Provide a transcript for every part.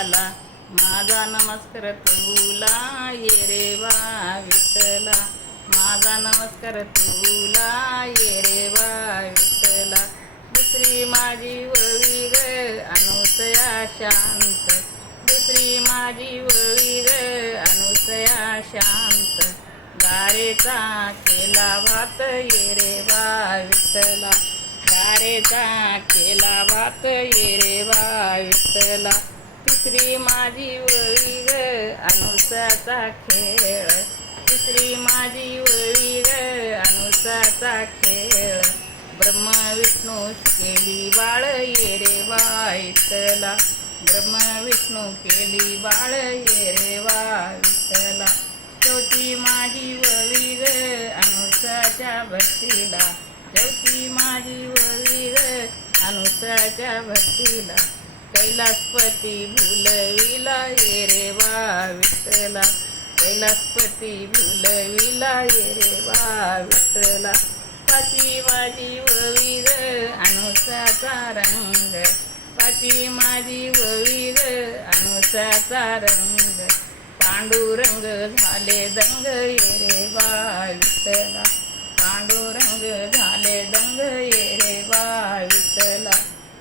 विठ्ठलाला. माझा नमस्कार तुला ये रे बा विठ्ठला. माझा नमस्कार तुला ये रे बा विठ्ठला. दुसरी माझी वळी ग अनुसया शांत. दुसरी माझी वळी ग अनुसया शांत. गारेचा केला भात ये रे बा विठ्ठला. गारेचा केला भात ये रे बा विठ्ठला. तिसरी माझी वळी ग अनुसाचा खेळ. तिसरी माझी वळी ग अनुसाचा खेळ. ब्रह्मा विष्णू केली बाळ ये रे बा विष्णू केली बाळ ये रे चौथी माझी वळी ग अनुसाच्या भक्तीला. चौथी माझी वळी ग अनुसाच्या भक्तीला. कैलासपती भुलविला ये रे बा विठ्ठला. कैलासपती भुलविला ये रे बा विठ्ठला. पाचवी माझी ववीर अनुसाचा रंग. पाची माझी वळी अनुसाचा रंग. पांडुरंग झाले दंग ये रे बा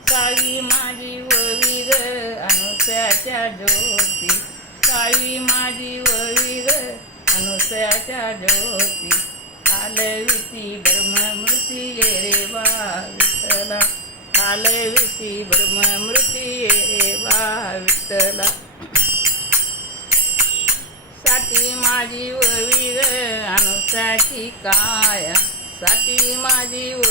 काळी माझी वळी ग अनुसयाच्या ज्योती. काळी माझी वळी ग अनुसयाच्या ज्योती. आलविती ब्रह्ममृती ये रे बा विठ्ठला. आलविती ब्रह्ममृती ये रे वा विठ्ठला. साठी माझी वळी ग अनुसाची काया. साठी माझी व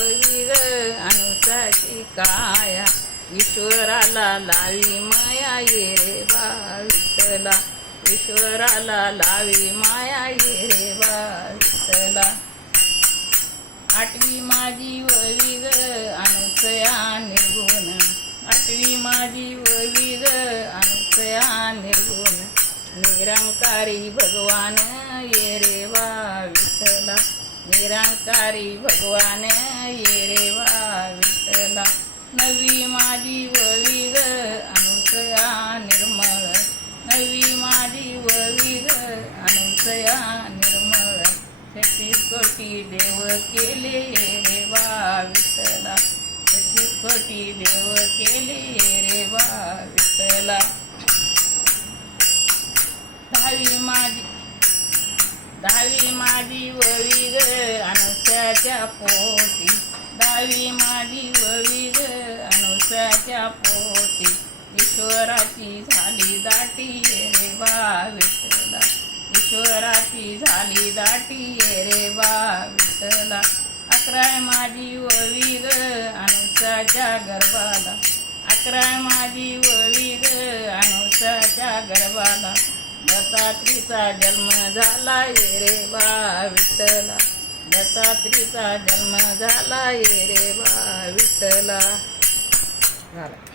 काया? ईश्वराला लावी माया ये रे बा ईश्वराला लावी माया ये रे बा आठवी माझी वळी ग अनुसया निर्गुण. आठवी माझी वळी ग अनुसया निर्गुण. निरंकारी भगवान ये रे वा निराकारी भगवान ये रेवा नवी माझी वळी ग अनुसया निर्मळ. नवी माझी वळी ग अनुसया निर्मळ. छत्तीस कोटी देव केले रे वा विठ्ठला. छत्तीस कोटी देव केले रे वा दहावी माझी दहावी माझी वळी ग अनुसाच्या पोटी. दहावी माझी वळी ग अनुसाच्या पोटी. ईश्वराची झाली दाटी रे बा विठला ईश्वराची झाली दाटी रे बा विठला अकराय माझी वळी ग अनुसाच्या गर्भाला. अकराय माझी वळी ग अनुसाच्या गर्भाला. दत्तात्रीचा जन्म झाला ये रे बा विठ्ठला. दत्तात्रीचा जन्म झाला ये रे बा विठ्ठला. झाला.